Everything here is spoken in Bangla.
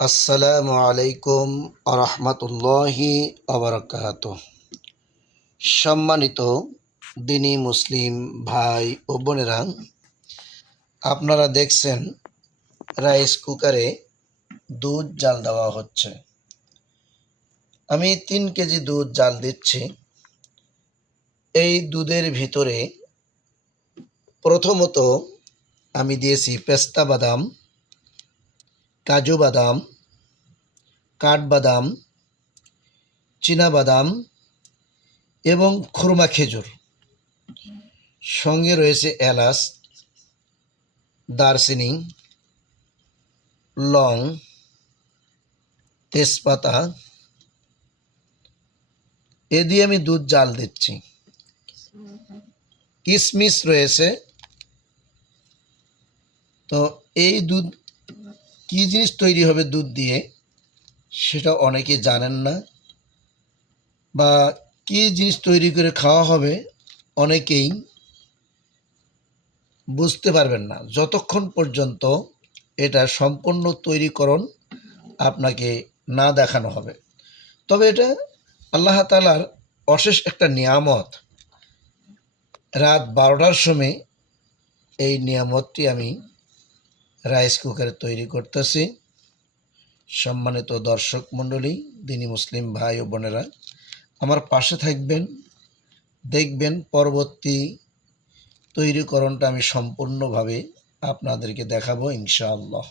আসসালামু আলাইকুম আরহামতুল্লাহি আবরাকাতুহ। সম্মানিত দিনী মুসলিম ভাই ও বোনেরা, আপনারা দেখছেন রাইস কুকারে দুধ জাল দেওয়া হচ্ছে। আমি 3 কেজি দুধ জাল দিচ্ছি। এই দুধের ভিতরে প্রথমত আমি দিয়েছি পেস্তা বাদাম, কাজু বাদাম, কাঠবাদাম, চীনা বাদাম এবং খুরমা খেজুর। সঙ্গে রয়েছে এলাচ, দারচিনি, লং, তেজপাতা। এ দিয়ে আমি দুধ জাল দিচ্ছি। কিশমিশ রয়েছে। তো এই দুধ কী জিনিস তৈরি হবে দুধ দিয়ে সেটা অনেকে জানেন না, বা কী জিনিস তৈরি করে খাওয়া হবে অনেকেই বুঝতে পারবেন না যতক্ষণ পর্যন্ত এটা সম্পূর্ণ তৈরিকরণ আপনাকে না দেখানো হবে। তবে এটা আল্লাহ তাআলার অশেষ একটা নিয়ামত। রাত 12টার সময় এই নিয়ামতটি আমি রাইস কুকারে তৈরি করতেছি। সম্মানিত দর্শক মণ্ডলী, দিনী মুসলিম ভাই ও বোনেরা, আমার পাশে থাকবেন, দেখবেন পরবর্তী তৈরিকরণটা আমি সম্পূর্ণভাবে আপনাদেরকে দেখাবো ইনশাআল্লাহ।